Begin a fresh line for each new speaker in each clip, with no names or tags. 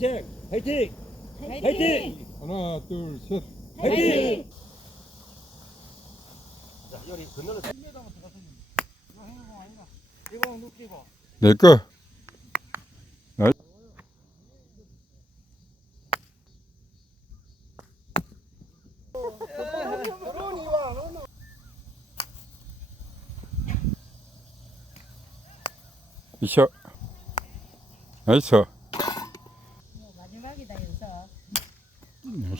화이팅! 화이팅! 화이팅!
하나, 둘, 셋.
화이팅! 자, 여기 건너는
내 거. 나이. 이셔. 나이스.
마지막이다 여기서
이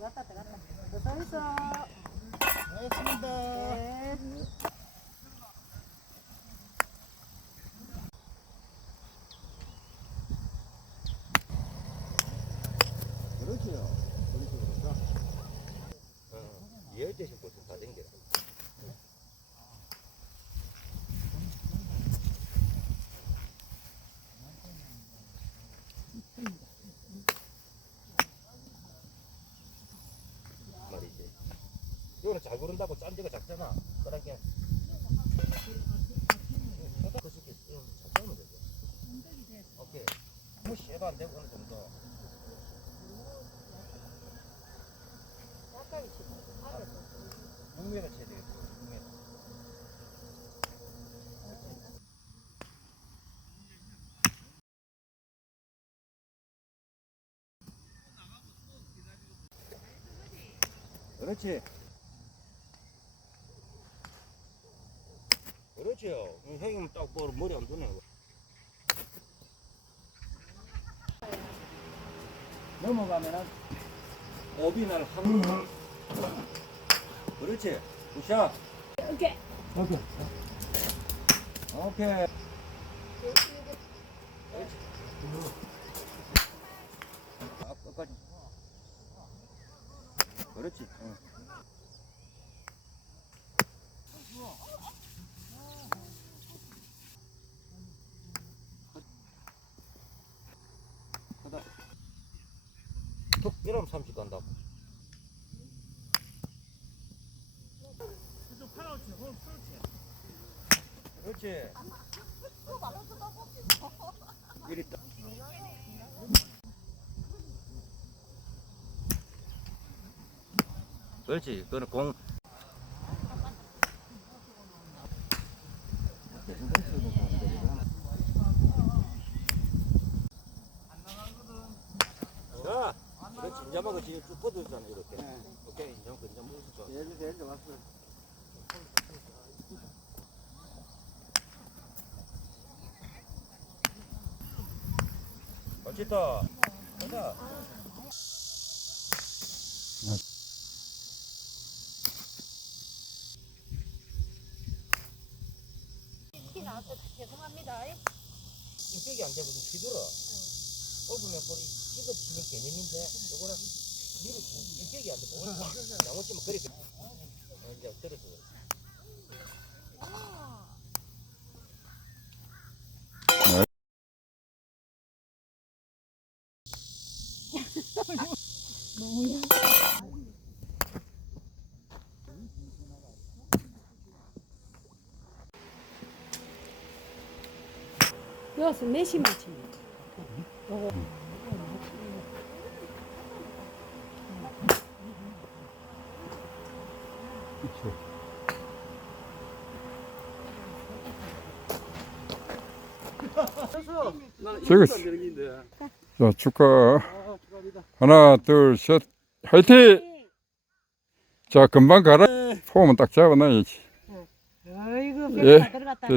들어갔다 들어갔다 어서 있어
고맙습니다.
네.
그렇지요. 그렇죠, 그렇죠. 어, 열대신 곳은 다 댕겨. 말이지. 이거는 잘 구른다고 짠지가 작잖아. 그러니까 그 새끼 잘 짜면 되죠. 오케이. 뭐 쉐가 안 되고 어느 정도. 육면을 쳐야 되겠다. 육면. 그렇지. 그렇지요. 형님 딱 뭐, 머리 안 두네. 넘어가면은 오비 날 한 그렇지. 굿샷.
오케이
오케이. 오케이. 아, 끝까지. 그렇지. 응. 툭 이러면 30 간다고. 그렇지. 이리 딱. 그렇지. 그거는 공. 자, 그렇지. 인자마가 지금 쭉 뻗어주잖아, 이렇게. 오케이, 인정, 인정, 무슨 좋아.
얘도 제일 좋았어.
멋지다. 가자.
티 나왔어 죄송합니다
인격이 안좀 휘돌아. 뽑으면 거의 이거 치는 개념인데, 이거는 미리 인격이 안 되고, 나머지는 그렇게. 어, 이제 떨어져.
여기서 내시만 치면 요
되는 긴데.
자, 축하. 하나, 둘, 셋. 화이팅! 자, 금방 가라. 폼은 딱 잡아놔야지.
아이고
예.
다 들어갔다